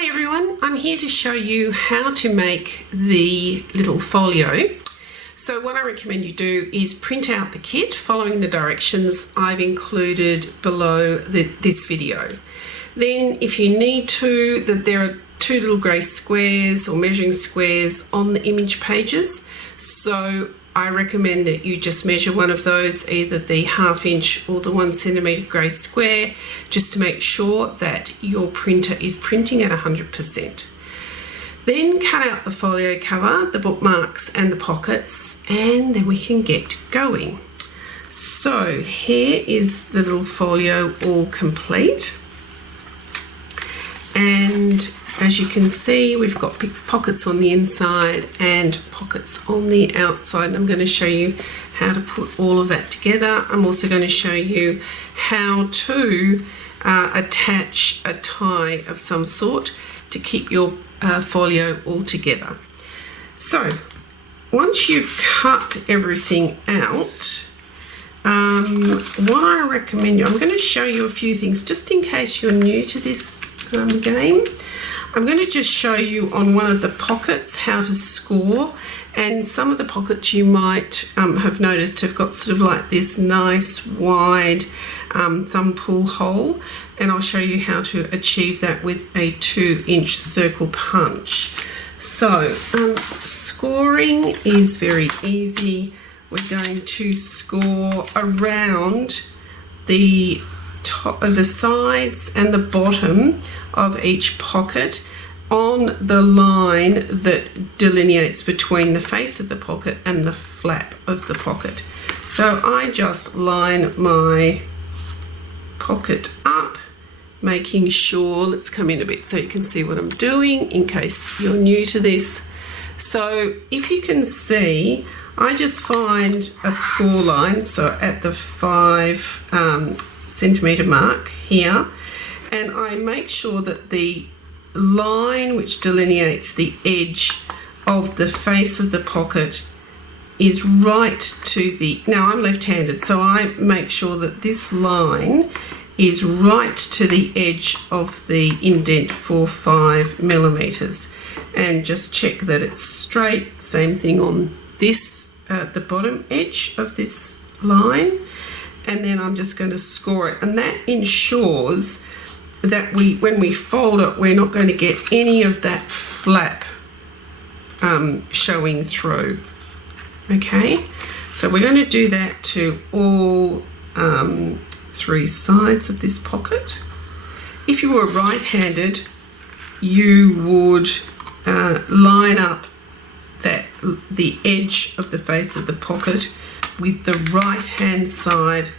Hi everyone, I'm here to show you how to make the little folio. So what I recommend you do is print out the kit following the directions I've included below this video. Then if you need to, there are two little grey squares or measuring squares on the image pages. So I recommend that you just measure one of those, either the 1/2 inch or the 1 centimetre grey square, just to make sure that your printer is printing at 100%. Then cut out the folio cover, the bookmarks and the pockets, and then we can get going. So here is the little folio all complete. And as you can see, we've got big pockets on the inside and pockets on the outside. And I'm going to show you how to put all of that together. I'm also going to show you how to attach a tie of some sort to keep your folio all together. So once you've cut everything out, what I recommend I'm going to show you a few things just in case you're new to this game. I'm going to just show you on one of the pockets how to score, and some of the pockets you might have noticed have got sort of like this nice wide thumb pull hole, and I'll show you how to achieve that with a 2-inch circle punch. So scoring is very easy. We're going to score around the top of the sides and the bottom of each pocket on the line that delineates between the face of the pocket and the flap of the pocket. So I just line my pocket up, making sure, let's come in a bit so you can see what I'm doing in case you're new to this. So if you can see, I just find a score line, so at the 5 centimetre mark here, and I make sure that the line which delineates the edge of the face of the pocket is right to the, now I'm left-handed, so I make sure that this line is right to the edge of the indent for 5 millimeters, and just check that it's straight. Same thing on this, the bottom edge of this line, and then I'm just going to score it, and that ensures that when we fold it, we're not going to get any of that flap showing through. Okay, so we're going to do that to all 3 sides of this pocket. If you were right-handed, you would line up the edge of the face of the pocket with the right-hand side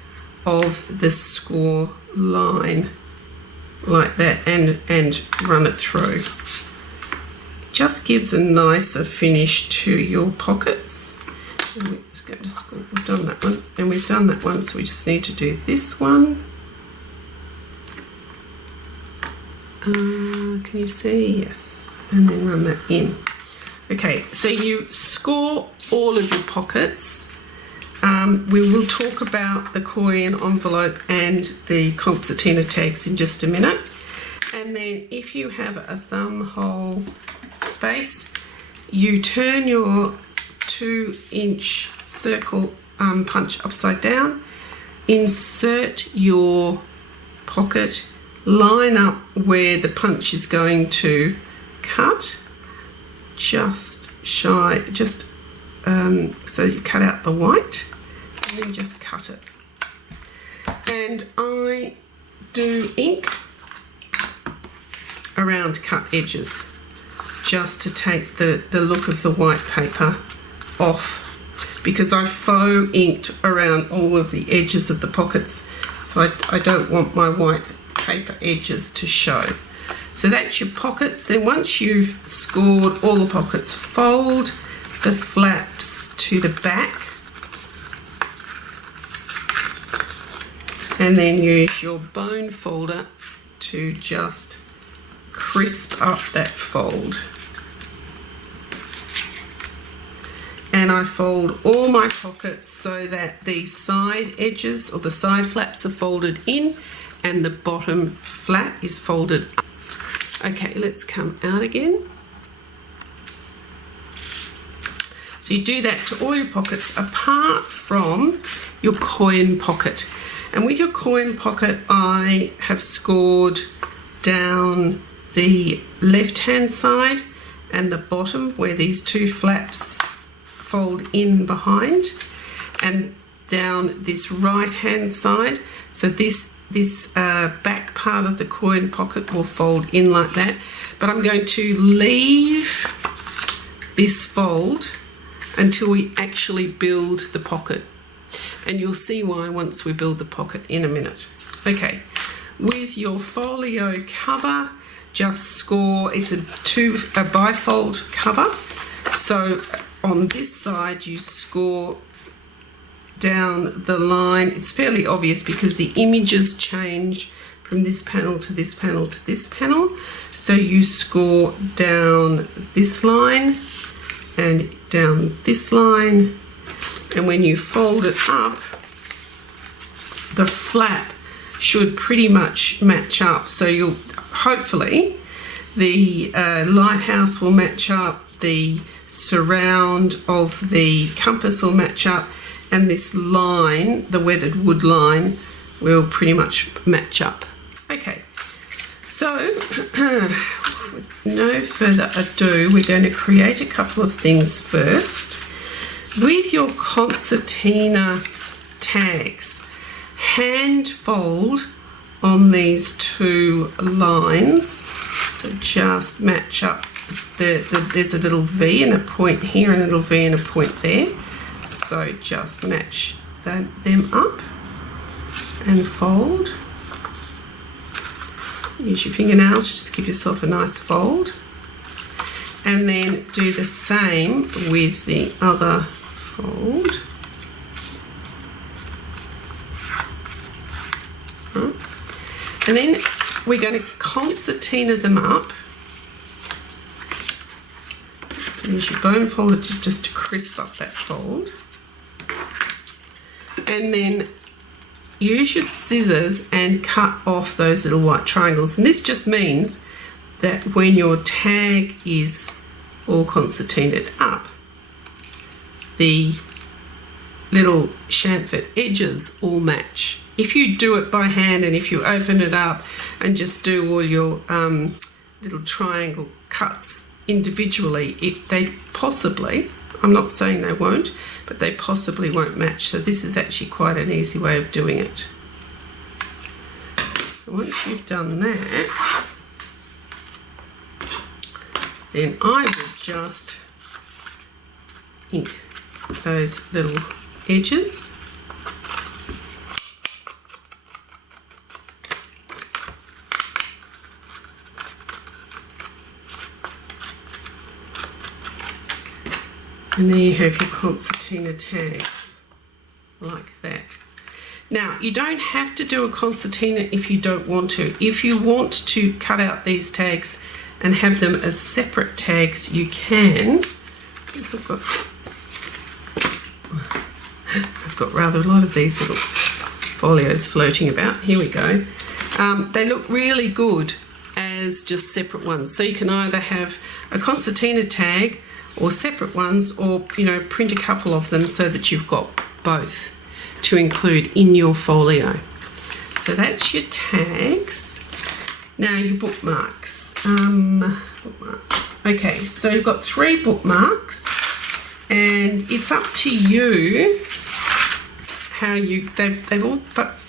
of the score line, like that, and run it through. Just gives a nicer finish to your pockets. And we're just going to score. We've done that one, and we've done that one, so we just need to do this one. Can you see? Yes, and then run that in. Okay, so you score all of your pockets. We will talk about the coin envelope and the concertina tags in just a minute. And then if you have a thumb hole space, you turn your 2-inch circle punch upside down, insert your pocket, line up where the punch is going to cut, just shy, so you cut out the white and then just cut it. And I do ink around cut edges just to take the look of the white paper off, because I faux inked around all of the edges of the pockets, so I don't want my white paper edges to show. So that's your pockets. Then once you've scored all the pockets, fold the flaps to the back, and then use your bone folder to just crisp up that fold. And I fold all my pockets so that the side edges or the side flaps are folded in and the bottom flap is folded up. Okay, let's come out again. So you do that to all your pockets apart from your coin pocket. And with your coin pocket, I have scored down the left-hand side and the bottom where these two flaps fold in behind, and down this right-hand side. So this back part of the coin pocket will fold in like that. But I'm going to leave this fold until we actually build the pocket. And you'll see why once we build the pocket in a minute. Okay, with your folio cover, just score, it's a bifold cover. So on this side you score down the line. It's fairly obvious because the images change from this panel to this panel to this panel. So you score down this line and down this line, and when you fold it up, the flap should pretty much match up. So you'll hopefully the lighthouse will match up, the surround of the compass will match up, and this line, the weathered wood line, will pretty much match up. Okay, so with no further ado, we're going to create a couple of things first. With your concertina tags, hand fold on these two lines. So just match up, there's a little V and a point here and a little V and a point there. So just match them up and fold. Use your fingernails to just give yourself a nice fold. And then do the same with the other fold. And then we're going to concertina them up. Use your bone folder just to crisp up that fold. And then use your scissors and cut off those little white triangles. And this just means that when your tag is all concertinaed up, the little chamfered edges all match. If you do it by hand and if you open it up and just do all your little triangle cuts individually, they possibly, I'm not saying they won't, but they possibly won't match. So this is actually quite an easy way of doing it. So once you've done that, then I will just ink those little edges. And there you have your concertina tags, like that. Now, you don't have to do a concertina if you don't want to. If you want to cut out these tags and have them as separate tags, you can. I've got rather a lot of these little folios floating about. Here we go. They look really good as just separate ones. So you can either have a concertina tag or separate ones, or print a couple of them so that you've got both to include in your folio. So that's your tags. Now your bookmarks. Okay, so you've got 3 bookmarks, and it's up to you how you. They've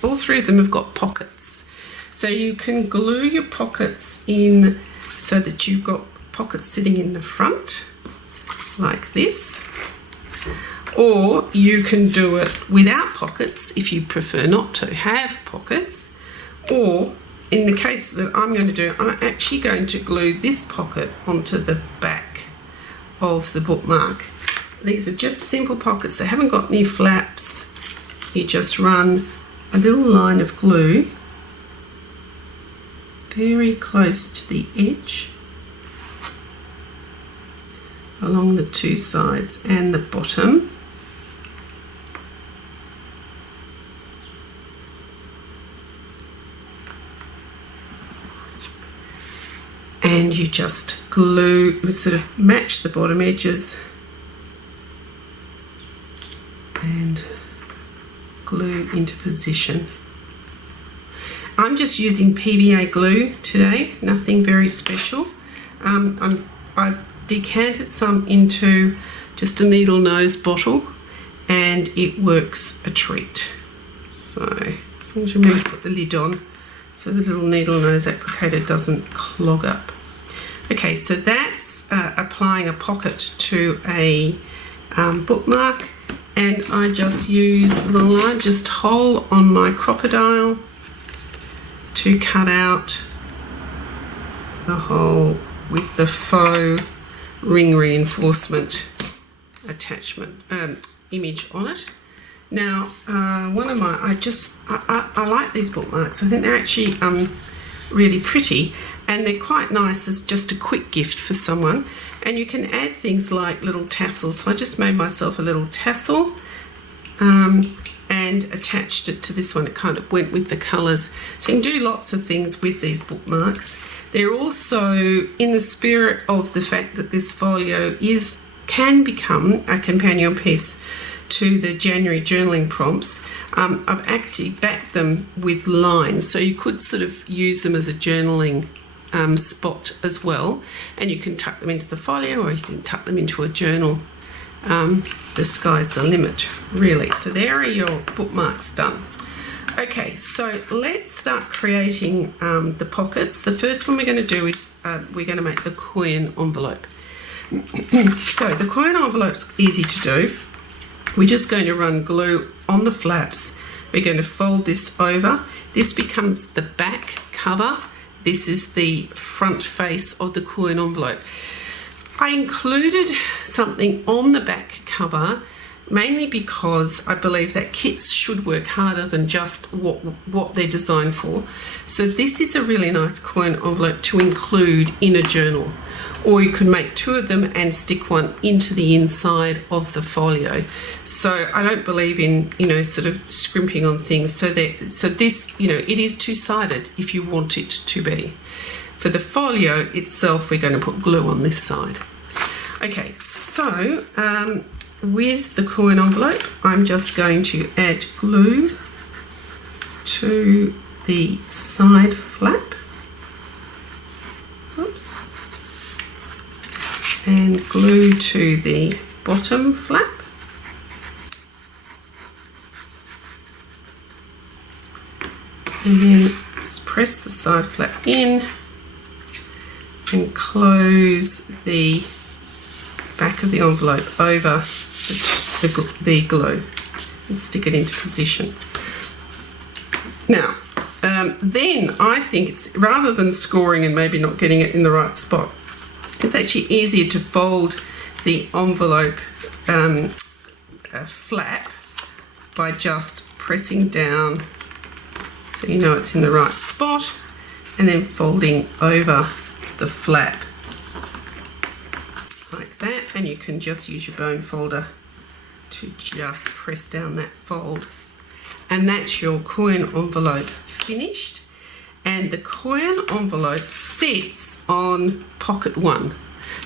all 3 of them have got pockets, so you can glue your pockets in so that you've got pockets sitting in the front, like this, or you can do it without pockets if you prefer not to have pockets, or in the case that I'm going to do, I'm actually going to glue this pocket onto the back of the bookmark. These are just simple pockets, they haven't got any flaps. You just run a little line of glue very close to the edge along the 2 sides and the bottom. and you just glue, sort of match the bottom edges and glue into position. I'm just using PVA glue today, nothing very special. I've decanted some into just a needle nose bottle and it works a treat. So as long as you remember to put the lid on so the little needle nose applicator doesn't clog up. Okay, so that's applying a pocket to a bookmark, and I just use the largest hole on my crocodile to cut out the hole with the faux ring reinforcement attachment image on it. Now, one of my, I like these bookmarks. I think they're actually really pretty, and they're quite nice as just a quick gift for someone. And you can add things like little tassels. So I just made myself a little tassel and attached it to this one. It kind of went with the colours. So you can do lots of things with these bookmarks. They're also in the spirit of the fact that this folio can become a companion piece to the January journaling prompts. I've actually backed them with lines, so you could sort of use them as a journaling spot as well, and you can tuck them into the folio or you can tuck them into a journal. The sky's the limit, really. So there are your bookmarks done. Okay, so let's start creating the pockets. The first one we're going to do is we're going to make the coin envelope. So the coin envelope's easy to do. We're just going to run glue on the flaps. We're going to fold this over. This becomes the back cover. This is the front face of the coin envelope. I included something on the back cover mainly because I believe that kits should work harder than just what they're designed for. So this is a really nice coin envelope to include in a journal. Or you could make two of them and stick one into the inside of the folio. So I don't believe in, sort of scrimping on things. So this, it is two-sided if you want it to be. For the folio itself, we're going to put glue on this side. Okay, so with the coin envelope, I'm just going to add glue to the side flap. Oops. And glue to the bottom flap. And then just press the side flap in and close the back of the envelope over the glue and stick it into position. Now, then I think it's, rather than scoring and maybe not getting it in the right spot, it's actually easier to fold the envelope flap by just pressing down so you know it's in the right spot, and then folding over the flap like that, and you can just use your bone folder to just press down that fold, and that's your coin envelope finished. And the coin envelope sits on pocket one.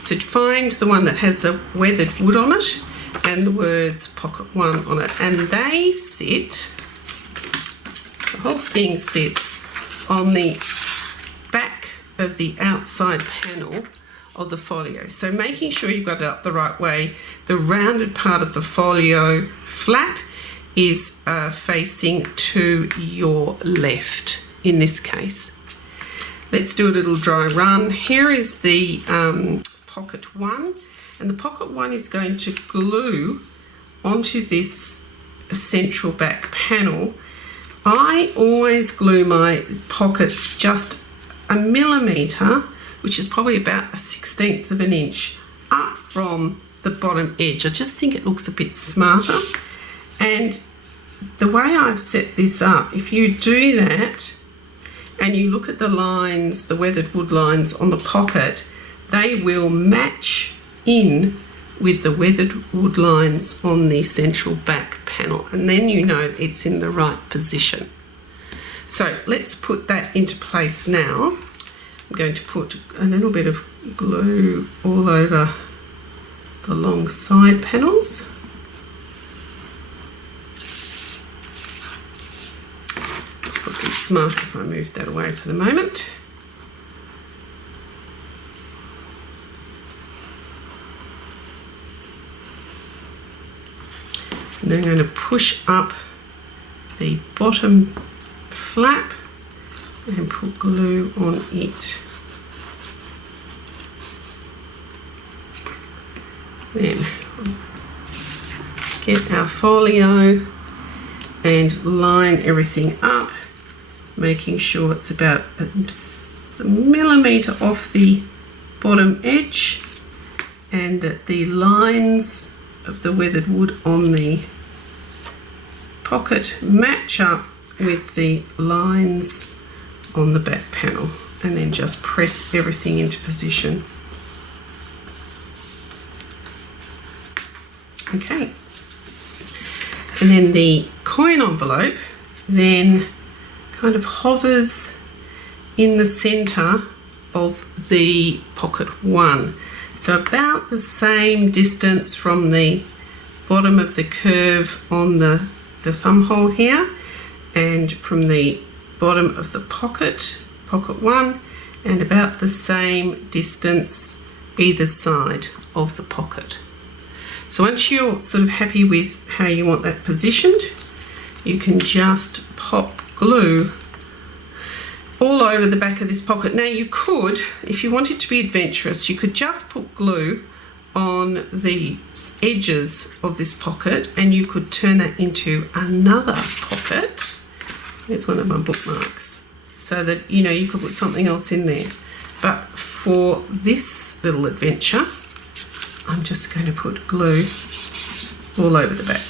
So find the one that has the weathered wood on it and the words pocket one on it, and they sit, the whole thing sits on the back of the outside panel of the folio. So making sure you've got it up the right way, the rounded part of the folio flap is facing to your left in this case. Let's do a little dry run. Here is the pocket one, and the pocket one is going to glue onto this central back panel. I always glue my pockets just a millimetre, which is probably about a 1/16 of an inch, up from the bottom edge. I just think it looks a bit smarter. And the way I've set this up, if you do that and you look at the lines, the weathered wood lines on the pocket, they will match in with the weathered wood lines on the central back panel, and then you know it's in the right position. So let's put that into place now. I'm going to put a little bit of glue all over the long side panels. Would be smart if I moved that away for the moment. And then I'm going to push up the bottom flap and put glue on it. Then get our folio and line everything up, making sure it's about a millimetre off the bottom edge and that the lines of the weathered wood on the pocket match up with the lines on the back panel, and then just press everything into position. Okay, and then the coin envelope then kind of hovers in the centre of the pocket one, so about the same distance from the bottom of the curve on the thumb hole here, and from the bottom of the pocket one, and about the same distance either side of the pocket. So once you're sort of happy with how you want that positioned, you can just pop glue all over the back of this pocket. Now you could, if you wanted to be adventurous, you could just put glue on the edges of this pocket and you could turn that into another pocket. There's one of my bookmarks, so that you could put something else in there. But for this little adventure, I'm just going to put glue all over the back.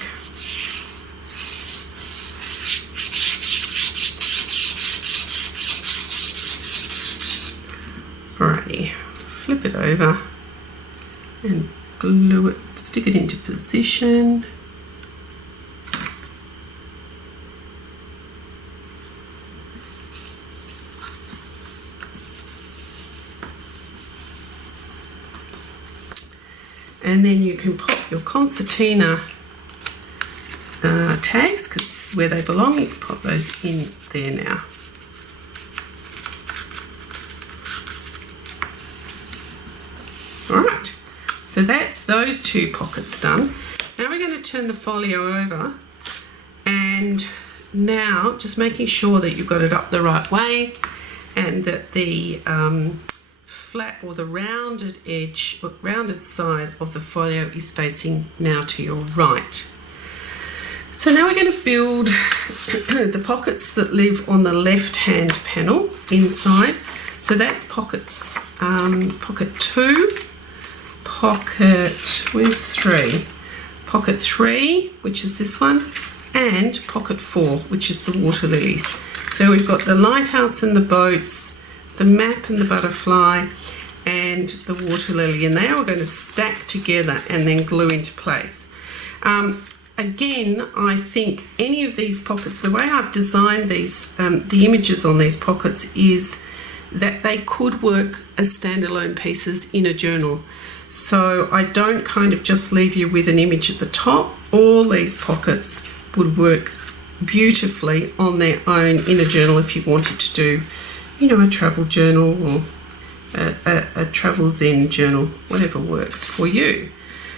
Alrighty, flip it over and glue it, stick it into position. And then you can pop your concertina tags, because this is where they belong. You can pop those in there now. Alright, so that's those two pockets done. Now we're going to turn the folio over, and now just making sure that you've got it up the right way and that the flap or the rounded edge or rounded side of the folio is facing now to your right. So now we're going to build the pockets that live on the left hand panel inside. So that's pockets, pocket 2, pocket 3, which is this one, and pocket 4, which is the water lilies. So we've got the lighthouse and the boats, the map and the butterfly, and the water lily, and they are going to stack together and then glue into place. Again, I think any of these pockets, the way I've designed these, the images on these pockets, is that they could work as standalone pieces in a journal. So I don't kind of just leave you with an image at the top. All these pockets would work beautifully on their own in a journal if you wanted to do, a travel journal or a travel zen journal, whatever works for you.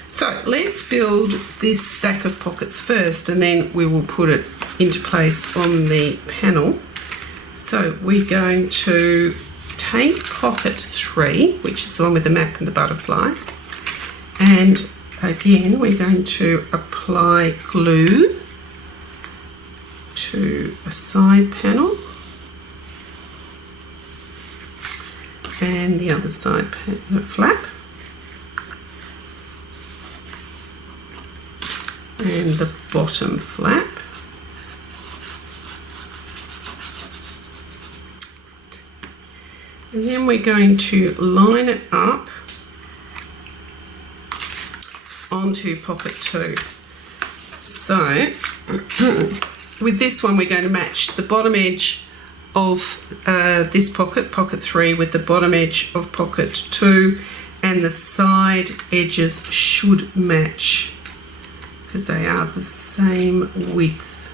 So let's build this stack of pockets first, and then we will put it into place on the panel. So we're going to take pocket 3, which is the one with the map and the butterfly, and again we're going to apply glue to a side panel and the other side flap, and the bottom flap, and then we're going to line it up onto pocket 2. So with this one we're going to match the bottom edge of this pocket, pocket 3, with the bottom edge of pocket 2, and the side edges should match because they are the same width.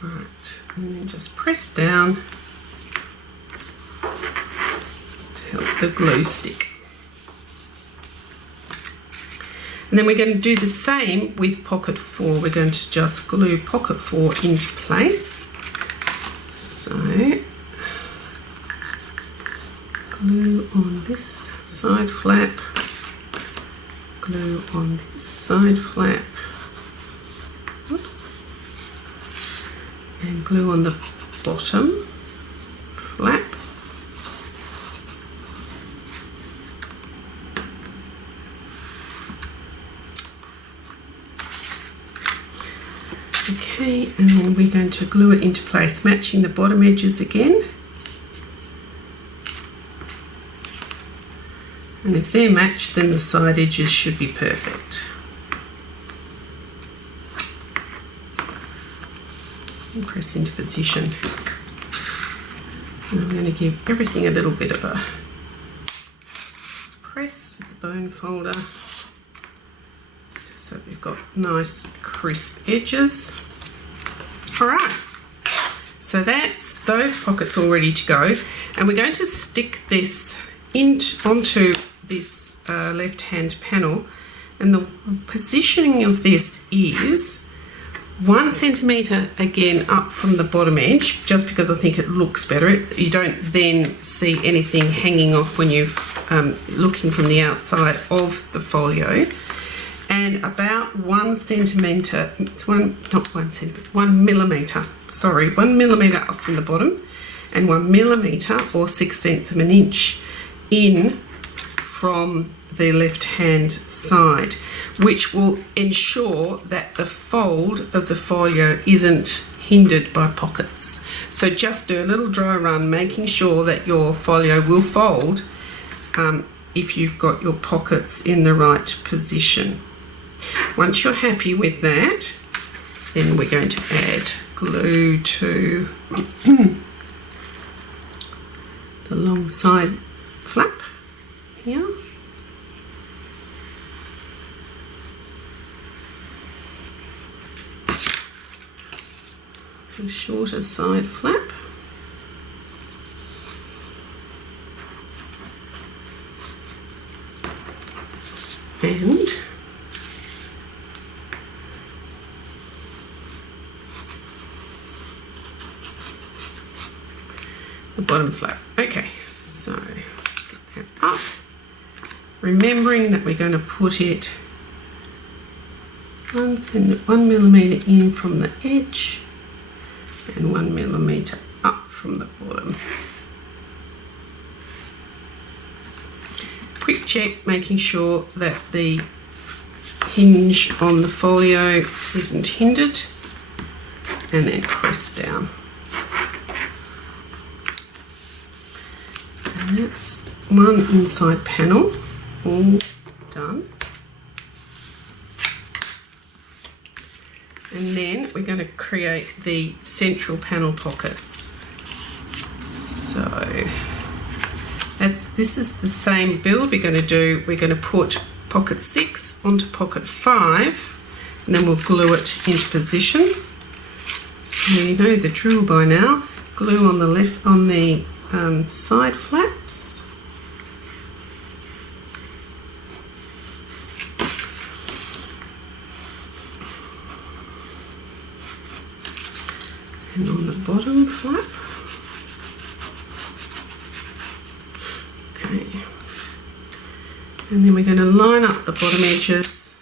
Right, and then just press down to help the glue stick. And then we're going to do the same with pocket 4. We're going to just glue pocket 4 into place. So, glue on this side flap, glue on this side flap, oops, and glue on the bottom flap. Okay, and then we're going to glue it into place, matching the bottom edges again. And if they're matched, then the side edges should be perfect. And press into position. And I'm going to give everything a little bit of a press with the bone folder, so we've got nice crisp edges. All right, so that's those pockets all ready to go, and we're going to stick this onto this left-hand panel, and the positioning of this is 1 centimetre again up from the bottom edge, just because I think it looks better. You don't then see anything hanging off when you're looking from the outside of the folio. And about 1 centimetre, it's 1 millimetre, sorry, 1 millimetre up from the bottom, and 1 millimetre or 1/16 of an inch in from the left hand side, which will ensure that the fold of the folio isn't hindered by pockets. So just do a little dry run, making sure that your folio will fold if you've got your pockets in the right position. Once you're happy with that, then we're going to add glue to the long side flap here. A shorter side flap. And the bottom flap. Okay, so let's get that up. Remembering that we're going to put it 1 millimetre in from the edge and 1 millimetre up from the bottom. Quick check, making sure that the hinge on the folio isn't hindered, and then press down. And that's one inside panel all done. And then we're going to create the central panel pockets. So this is the same build we're going to do. We're going to put pocket 6 onto pocket 5, and then we'll glue it into position. So you know the drill by now. Glue on the left, on the side flaps. And on the bottom flap. Okay. And then we're going to line up the bottom edges.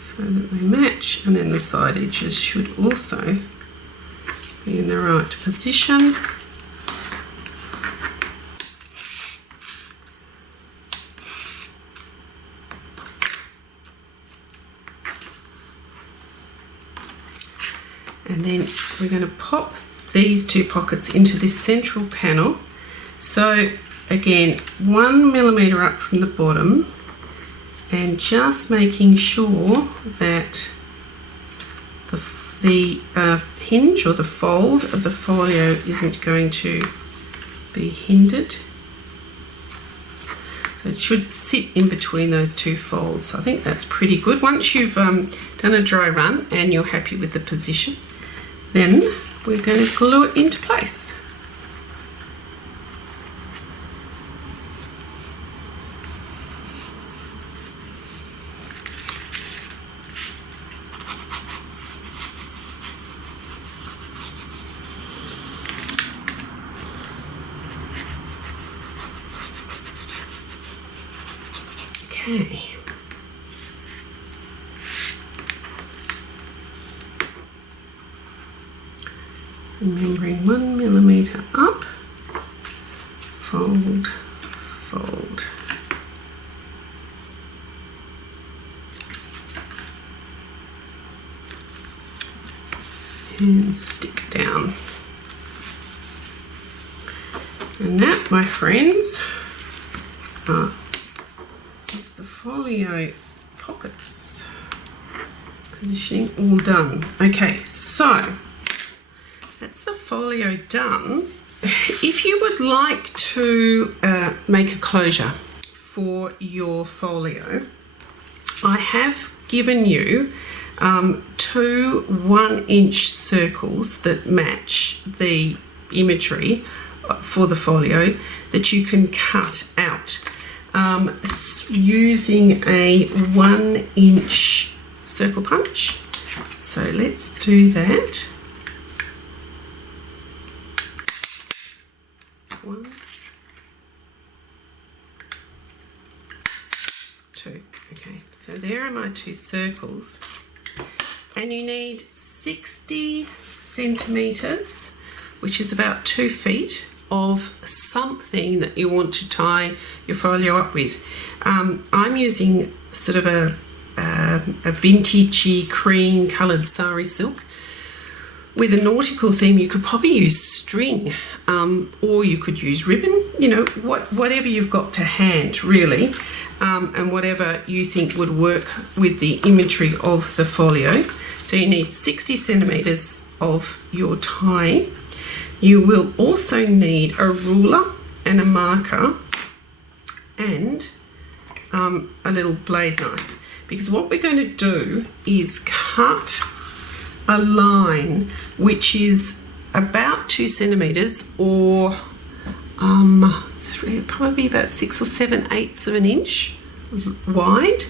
So that they match, and then the side edges should also be in the right position. And then we're going to pop these two pockets into this central panel. So again, 1 millimeter up from the bottom, and just making sure that the hinge or the fold of the folio isn't going to be hindered. So it should sit in between those two folds. I think that's pretty good. Once you've done a dry run and you're happy with the position, then we're going to glue it into place. Okay. Remembering 1 millimeter up, fold, fold. And stick down. And that, my friends, is the folio pockets positioning all done. Okay, so that's the folio done. If you would like to make a closure for your folio, I have given you 2 1-inch circles that match the imagery for the folio that you can cut out using a 1-inch circle punch. So let's do that. 1, 2. Okay, so there are my 2 circles, and you need 60 centimeters, which is about 2 feet of something that you want to tie your folio up with. I'm using sort of a vintagey cream coloured sari silk. With a nautical theme, you could probably use string, or you could use ribbon, you know, whatever you've got to hand, really, and whatever you think would work with the imagery of the folio. So you need 60 centimeters of your tie. You will also need a ruler and a marker and a little blade knife, because what we're going to do is cut a line which is about 2 centimeters, or probably about 6 or 7/8 of an inch wide,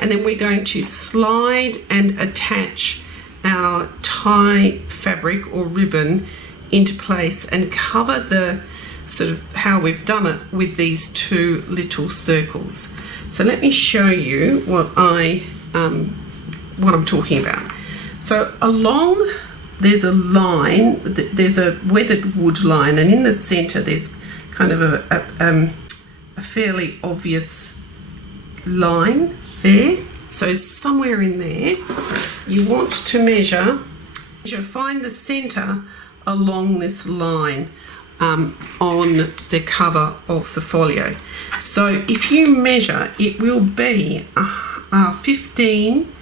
and then we're going to slide and attach our tie fabric or ribbon into place and cover the sort of how we've done it with these 2 little circles. So let me show you what I'm talking about. So along, there's a line, there's a weathered wood line, and in the center there's kind of a fairly obvious line there. So somewhere in there you want to measure, find the center along this line on the cover of the folio. So if you measure, it will be 15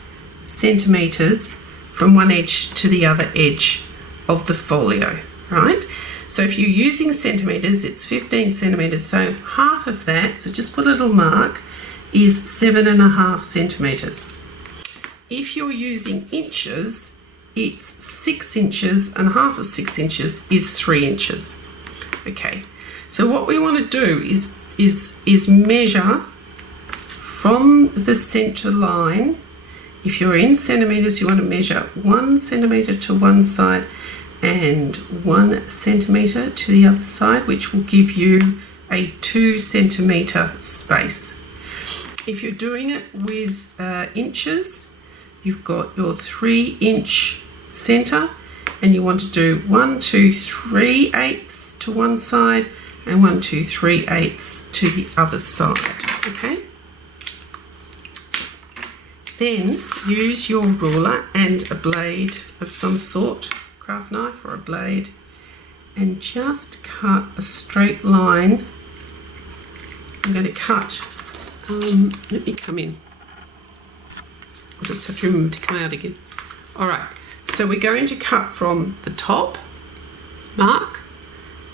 centimeters from one edge to the other edge of the folio, right? So if you're using centimeters, it's 15 centimeters. So half of that, so just put a little mark, is 7.5 centimeters. If you're using inches, it's 6 inches, and half of 6 inches is 3 inches. Okay, so what we want to do is measure from the center line. If you're in centimeters, you want to measure 1 centimeter to one side and 1 centimeter to the other side, which will give you a 2 centimeter space. If you're doing it with inches, you've got your 3-inch center, and you want to do 1 2 3/8 to one side and 1 2 3/8 to the other side. Okay, then use your ruler and a blade of some sort, craft knife or a blade, and just cut a straight line. I'm going to cut, let me come in. I'll just have to remember to come out again. All right, so we're going to cut from the top mark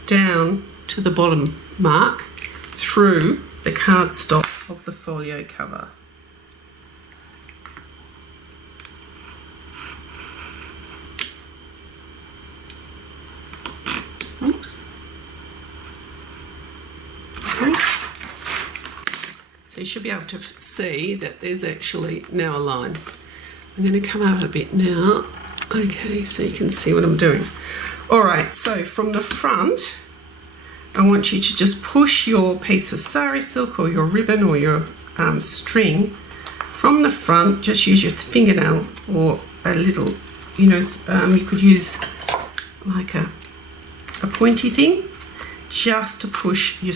down to the bottom mark through the cardstock of the folio cover. Oops. Okay. So you should be able to see that there's actually now a line. I'm going to come out a bit now. Okay, so you can see what I'm doing. All right, so from the front, I want you to just push your piece of sari silk or your ribbon or your string from the front. Just use your fingernail or a little, you know, you could use like a pointy thing just to push your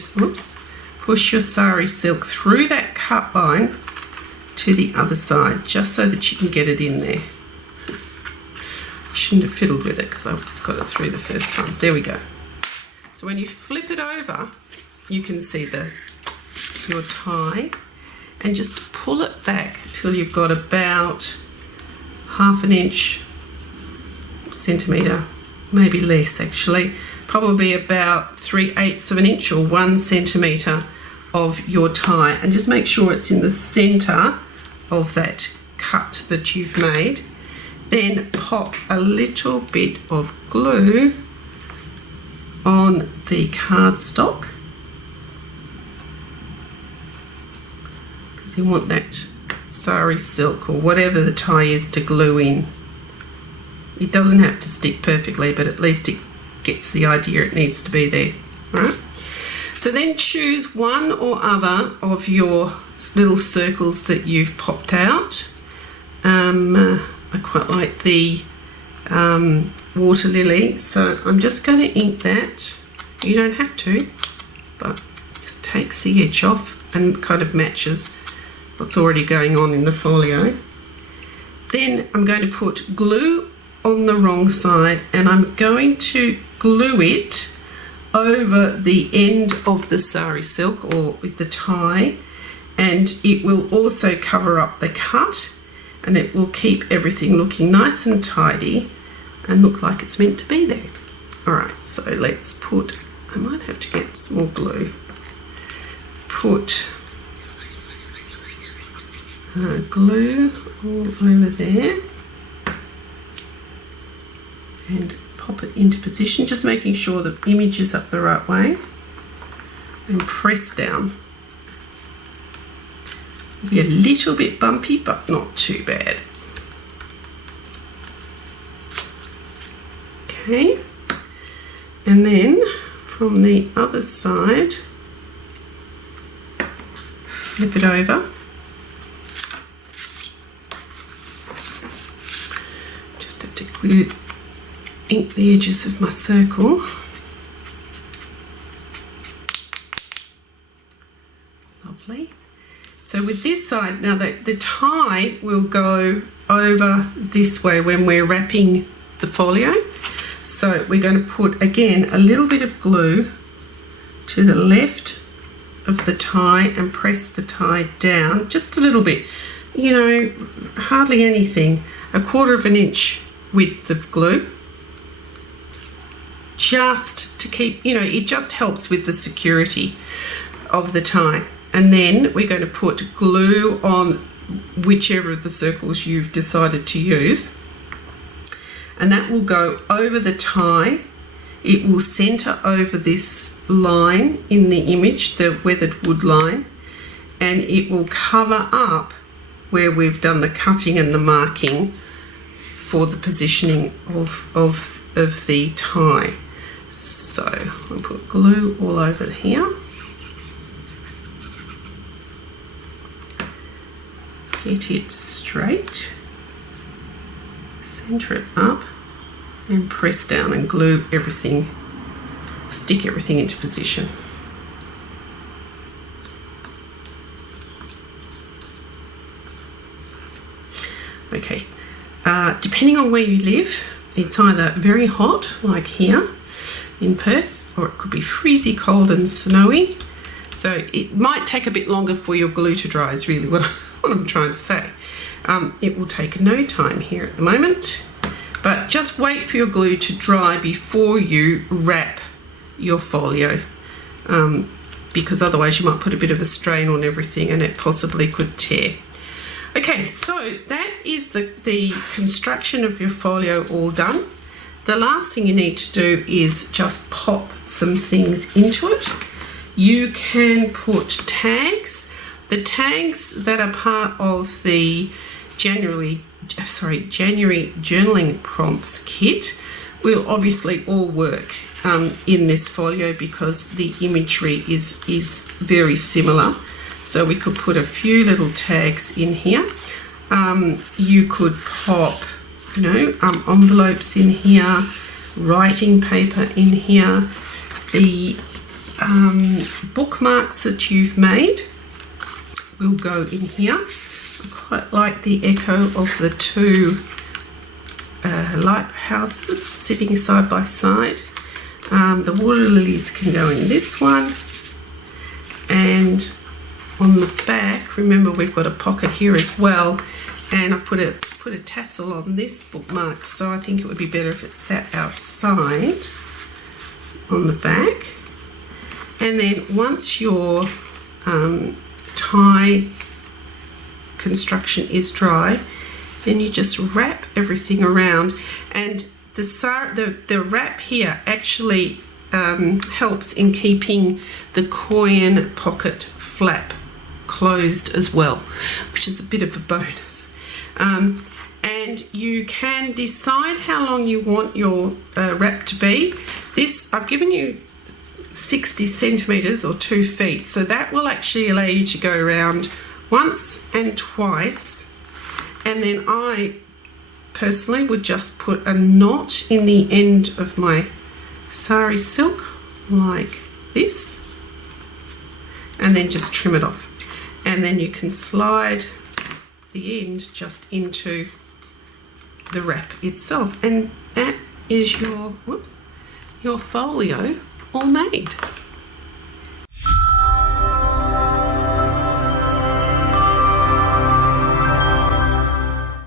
sari silk through that cut line to the other side, just so that you can get it in there. Shouldn't have fiddled with it because I got it through the first time. There we go. So when you flip it over, you can see your tie, and just pull it back till you've got about 1/2 inch, centimetre, maybe less actually, probably about 3/8 of an inch or 1 centimetre of your tie, and just make sure it's in the centre of that cut that you've made. Then pop a little bit of glue on the cardstock, because you want that sari silk or whatever the tie is to glue in. It doesn't have to stick perfectly, but at least it gets the idea it needs to be there. All right? So then choose one or other of your little circles that you've popped out. I quite like the water lily, so I'm just going to ink that. You don't have to, but just takes the edge off and kind of matches what's already going on in the folio. Then I'm going to put glue on the wrong side, and I'm going to glue it over the end of the sari silk or with the tie, and it will also cover up the cut, and it will keep everything looking nice and tidy and look like it's meant to be there. All right, so let's put, I might have to get some more glue. Put glue all over there and pop it into position, just making sure the image is up the right way, and press down. It'll be a little bit bumpy, but not too bad. Okay, and then from the other side, flip it over. Just have to glue, ink the edges of my circle. Lovely. So with this side, now the tie will go over this way when we're wrapping the folio. So we're going to put, again, a little bit of glue to the left of the tie and press the tie down just a little bit. You know, hardly anything. 1/4 inch width of glue. Just to keep, you know, it just helps with the security of the tie. And then we're going to put glue on whichever of the circles you've decided to use. And that will go over the tie. It will centre over this line in the image, the weathered wood line, and it will cover up where we've done the cutting and the marking for the positioning of the tie. So I'll put glue all over here. Get it straight, centre it up, and press down and glue everything, stick everything into position. Okay, depending on where you live, it's either very hot, like here, in Perth, or it could be freezy cold and snowy. So it might take a bit longer for your glue to dry is really what I'm trying to say. It will take no time here at the moment, but just wait for your glue to dry before you wrap your folio, because otherwise you might put a bit of a strain on everything and it possibly could tear. Okay, so that is the construction of your folio all done. The last thing you need to do is just pop some things into it. You can put tags. The tags that are part of the January journaling prompts kit will obviously all work in this folio because the imagery is very similar. So we could put a few little tags in here. You could pop, envelopes in here, writing paper in here, the bookmarks that you've made will go in here. I quite like the echo of the two lighthouses sitting side by side. The water lilies can go in this one, and on the back, remember we've got a pocket here as well, and I've put a tassel on this bookmark, so I think it would be better if it sat outside on the back. And then once your tie construction is dry, then you just wrap everything around, and the wrap here actually helps in keeping the coin pocket flap closed as well, which is a bit of a bonus. And you can decide how long you want your wrap to be. This, I've given you 60 centimeters or 2 feet, so that will actually allow you to go around once and twice. And then I personally would just put a knot in the end of my sari silk like this, and then just trim it off, and then you can slide the end just into the wrap itself, and that is your folio all made.